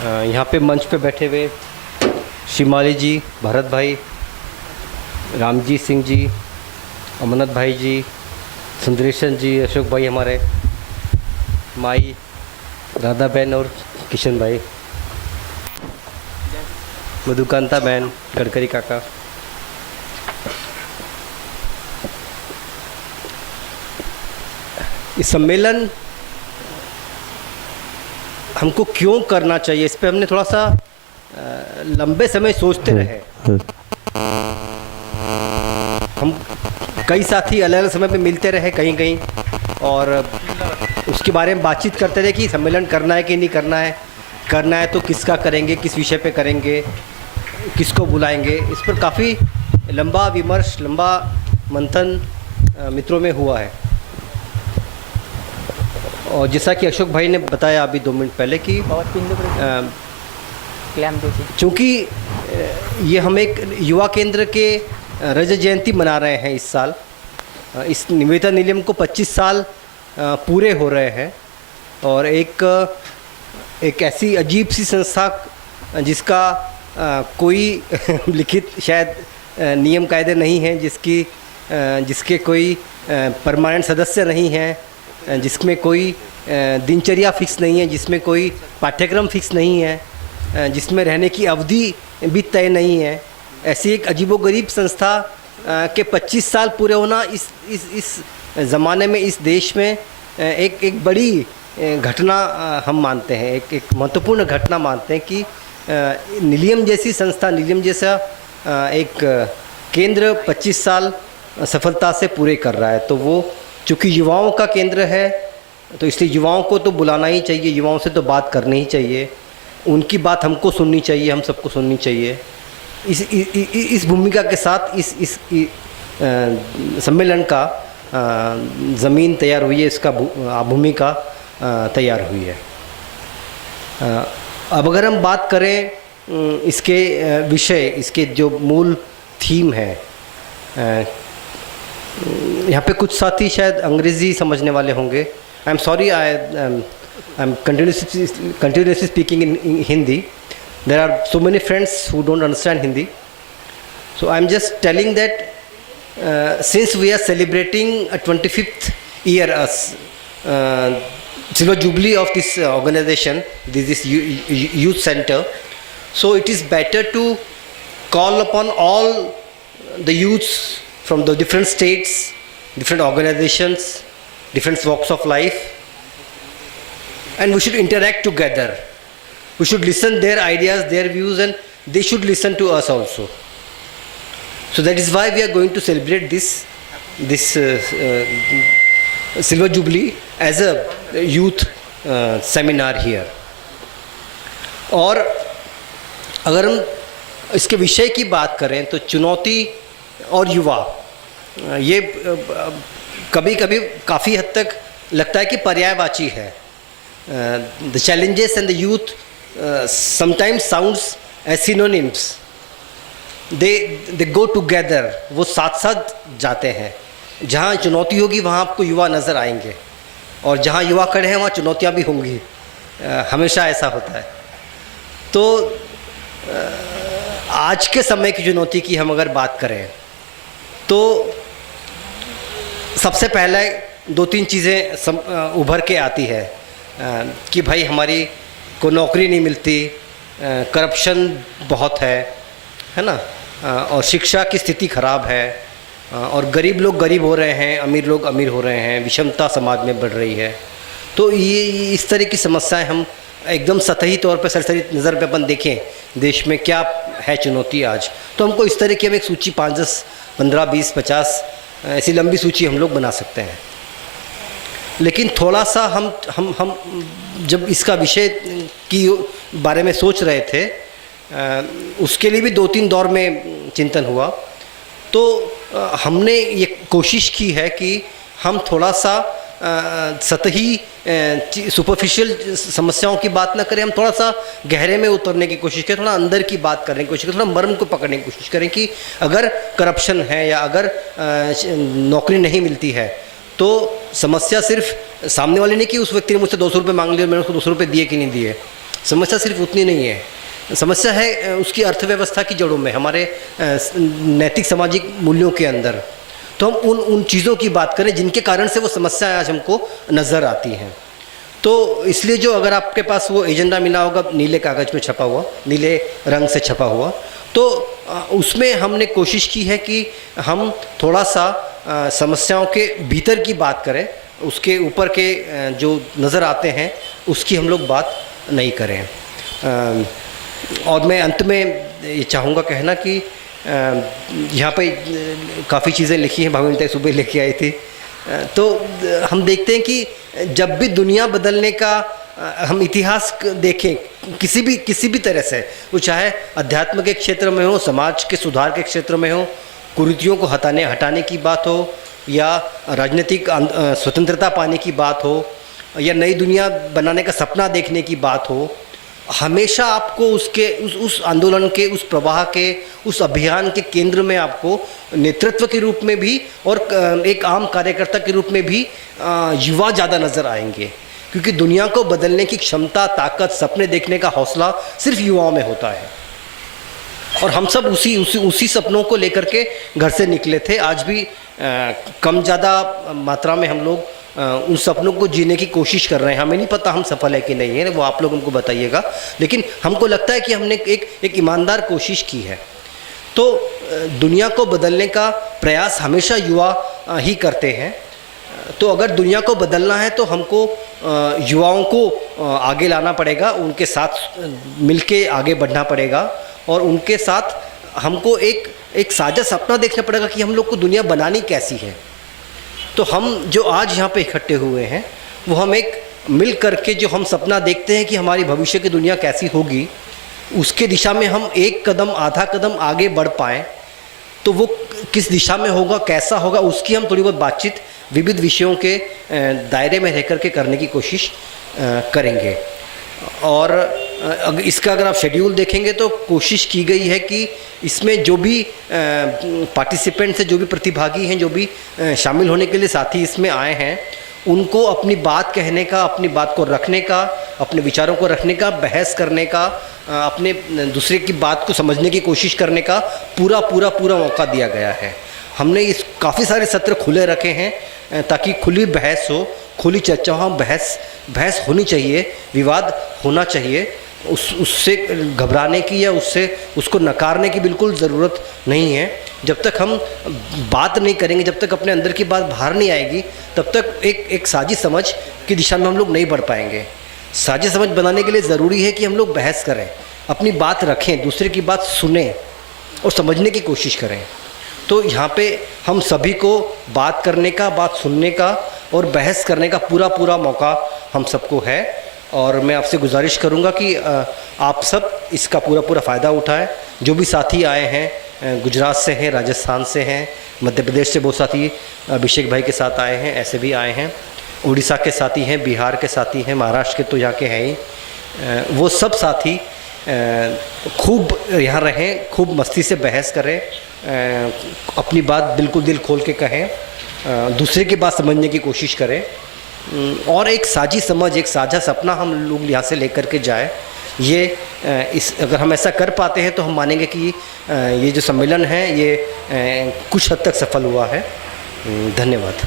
यहाँ पे मंच पे बैठे हुए शिमाली जी, भरत भाई, रामजीत सिंह जी, अमरनाथ भाई जी, सुंदरेशन जी, अशोक भाई हमारे, माई, राधा बहन और किशन भाई, मधुकांता बहन, गडकरी काका। इस सम्मेलन हमको क्यों करना चाहिए, इस पे हमने थोड़ा सा लंबे समय सोचते रहे। हम कई साथी अलग अलग समय पे मिलते रहे कहीं कहीं, और उसके बारे में बातचीत करते रहे कि सम्मेलन करना है कि नहीं करना है तो किसका करेंगे, किस विषय पे करेंगे, किसको बुलाएंगे। इस पर काफ़ी लंबा विमर्श, लंबा मंथन मित्रों में हुआ है। और जैसा कि अशोक भाई ने बताया अभी 2 मिनट पहले कि चूँकि ये हम एक युवा केंद्र के रजत जयंती मना रहे हैं इस साल, इस निवेदिता निलयम को 25 साल पूरे हो रहे हैं, और एक ऐसी अजीब सी संस्था जिसका कोई लिखित शायद नियम कायदे नहीं हैं, जिसके कोई परमानेंट सदस्य नहीं हैं, जिसमें कोई दिनचर्या फिक्स नहीं है, जिसमें कोई पाठ्यक्रम फिक्स नहीं है, जिसमें रहने की अवधि भी तय नहीं है, ऐसी एक अजीबोगरीब संस्था के 25 साल पूरे होना इस ज़माने में, इस देश में एक बड़ी घटना हम मानते हैं, एक महत्वपूर्ण घटना मानते हैं कि निलयम जैसी संस्था, निलयम जैसा एक केंद्र 25 साल सफलता से पूरे कर रहा है। तो वो चूँकि युवाओं का केंद्र है, तो इसलिए युवाओं को तो बुलाना ही चाहिए, युवाओं से तो बात करनी ही चाहिए, उनकी बात हमको सुननी चाहिए, हम सबको सुननी चाहिए। इस भूमिका के साथ इस सम्मेलन का ज़मीन तैयार हुई है, इसका भूमिका तैयार हुई है। अब अगर हम बात करें इसके विषय, इसके जो मूल थीम है, यहाँ पे कुछ साथी शायद अंग्रेज़ी समझने वाले होंगे। I am sorry, I am continuously speaking in Hindi. There are so many friends who don't understand Hindi. So I am just telling that since we are celebrating a 25th year silver jubilee of this organization, this youth center, so it is better to call upon all the youths from the different states, different organizations, different walks of life, and we should interact together. We should listen their ideas, their views, and they should listen to us also. So that is why we are going to celebrate this silver jubilee as a youth seminar here. और अगर हम इसके विषय की बात करें तो चुनौती और युवा, ये कभी कभी काफ़ी हद तक लगता है कि पर्यायवाची है। The challenges and the youth sometimes sounds as synonyms. They go together. वो साथ साथ जाते हैं। जहाँ चुनौती होगी वहाँ आपको युवा नज़र आएंगे, और जहाँ युवा खड़े हैं वहाँ चुनौतियाँ भी होंगी। हमेशा ऐसा होता है। तो आज के समय की चुनौती की हम अगर बात करें तो सबसे पहले 2-3 चीज़ें उभर के आती है कि भाई हमारी को नौकरी नहीं मिलती, करप्शन बहुत है ना, और शिक्षा की स्थिति ख़राब है, और गरीब लोग गरीब हो रहे हैं, अमीर लोग अमीर हो रहे हैं, विषमता समाज में बढ़ रही है। तो ये इस तरह की समस्याएं हम एकदम सतही तौर पर सरसरी नज़र पे अपन देखें देश में क्या है चुनौती आज, तो हमको इस तरह की हम एक सूची 5, 10, 15, 20, 50 ऐसी लंबी सूची हम लोग बना सकते हैं। लेकिन थोड़ा सा हम जब इसका विषय की बारे में सोच रहे थे, उसके लिए भी 2-3 दौर में चिंतन हुआ। तो हमने ये कोशिश की है कि हम थोड़ा सा सतही सुपरफिशियल समस्याओं की बात ना करें, हम थोड़ा सा गहरे में उतरने की कोशिश करें, थोड़ा अंदर की बात करने की कोशिश करें, थोड़ा मर्म को पकड़ने की कोशिश करें कि अगर करप्शन है या अगर नौकरी नहीं मिलती है तो समस्या सिर्फ सामने वाले नहीं कि उस व्यक्ति ने मुझसे 200 रुपये मांग लिए, मैंने उसको 200 रुपये दिए कि नहीं दिए। समस्या सिर्फ उतनी नहीं है, समस्या है उसकी अर्थव्यवस्था की जड़ों में, हमारे नैतिक सामाजिक मूल्यों के अंदर। तो हम उन चीज़ों की बात करें जिनके कारण से वो समस्याएं आज हमको नज़र आती हैं। तो इसलिए जो अगर आपके पास वो एजेंडा मिला होगा नीले कागज़ में छपा हुआ, नीले रंग से छपा हुआ, तो उसमें हमने कोशिश की है कि हम थोड़ा सा समस्याओं के भीतर की बात करें, उसके ऊपर के जो नज़र आते हैं उसकी हम लोग बात नहीं करें। और मैं अंत में ये चाहूँगा कहना कि यहाँ पे काफ़ी चीज़ें लिखी हैं, भावनीता सुबह लेके आई थी। तो हम देखते हैं कि जब भी दुनिया बदलने का हम इतिहास देखें किसी भी तरह से, वो चाहे अध्यात्म के क्षेत्र में हो, समाज के सुधार के क्षेत्र में हो, कुरीतियों को हटाने की बात हो, या राजनीतिक स्वतंत्रता पाने की बात हो, या नई दुनिया बनाने का सपना देखने की बात हो, हमेशा आपको उस आंदोलन के, उस प्रवाह के, उस अभियान के केंद्र में आपको नेतृत्व के रूप में भी और एक आम कार्यकर्ता के रूप में भी युवा ज़्यादा नज़र आएंगे, क्योंकि दुनिया को बदलने की क्षमता, ताकत, सपने देखने का हौसला सिर्फ युवाओं में होता है। और हम सब उसी सपनों को लेकर के घर से निकले थे। आज भी कम ज़्यादा मात्रा में हम लोग उन सपनों को जीने की कोशिश कर रहे हैं। हमें नहीं पता हम सफल है कि नहीं है, वो आप लोग हमको बताइएगा, लेकिन हमको लगता है कि हमने एक ईमानदार कोशिश की है। तो दुनिया को बदलने का प्रयास हमेशा युवा ही करते हैं। तो अगर दुनिया को बदलना है तो हमको युवाओं को आगे लाना पड़ेगा, उनके साथ मिलके आगे बढ़ना पड़ेगा, और उनके साथ हमको एक साझा सपना देखना पड़ेगा कि हम लोग को दुनिया बनानी कैसी है। तो हम जो आज यहाँ पे इकट्ठे हुए हैं, वो हम एक मिल करके जो हम सपना देखते हैं कि हमारी भविष्य की दुनिया कैसी होगी, उसके दिशा में हम एक कदम, आधा कदम आगे बढ़ पाएँ। तो वो किस दिशा में होगा, कैसा होगा, उसकी हम थोड़ी बहुत बातचीत विविध विषयों के दायरे में रह कर के करने की कोशिश करेंगे। और अगर आप शेड्यूल देखेंगे तो कोशिश की गई है कि इसमें जो भी पार्टिसिपेंट्स हैं, जो भी प्रतिभागी हैं, जो भी शामिल होने के लिए साथी इसमें आए हैं, उनको अपनी बात कहने का, अपनी बात को रखने का, अपने विचारों को रखने का, बहस करने का, अपने दूसरे की बात को समझने की कोशिश करने का पूरा मौका दिया गया है। हमने इस काफ़ी सारे सत्र खुले रखे हैं ताकि खुली बहस हो, खुली चर्चा हो। बहस होनी चाहिए, विवाद होना चाहिए, उससे घबराने की या उसको नकारने की बिल्कुल ज़रूरत नहीं है। जब तक हम बात नहीं करेंगे, जब तक अपने अंदर की बात बाहर नहीं आएगी, तब तक एक साझी समझ की दिशा में हम लोग नहीं बढ़ पाएंगे। साझी समझ बनाने के लिए ज़रूरी है कि हम लोग बहस करें, अपनी बात रखें, दूसरे की बात सुने और समझने की कोशिश करें। तो यहाँ पे हम सभी को बात करने का, बात सुनने का और बहस करने का पूरा मौका हम सबको है। और मैं आपसे गुजारिश करूँगा कि आप सब इसका पूरा फ़ायदा उठाएं। जो भी साथी आए हैं, गुजरात से हैं, राजस्थान से हैं, मध्य प्रदेश से बहुत साथी अभिषेक भाई के साथ आए हैं, ऐसे भी आए हैं, उड़ीसा के साथी हैं, बिहार के साथी हैं, महाराष्ट्र के तो यहाँ के हैं ही। वो सब साथी खूब यहाँ रहें, खूब मस्ती से बहस करें, अपनी बात बिल्कुल दिल खोल के कहें, दूसरे की बात समझने की कोशिश करें, और एक साझी समझ, एक साझा सपना हम लोग यहाँ से लेकर के जाए। ये अगर हम ऐसा कर पाते हैं तो हम मानेंगे कि ये जो सम्मेलन है ये कुछ हद तक सफल हुआ है। धन्यवाद।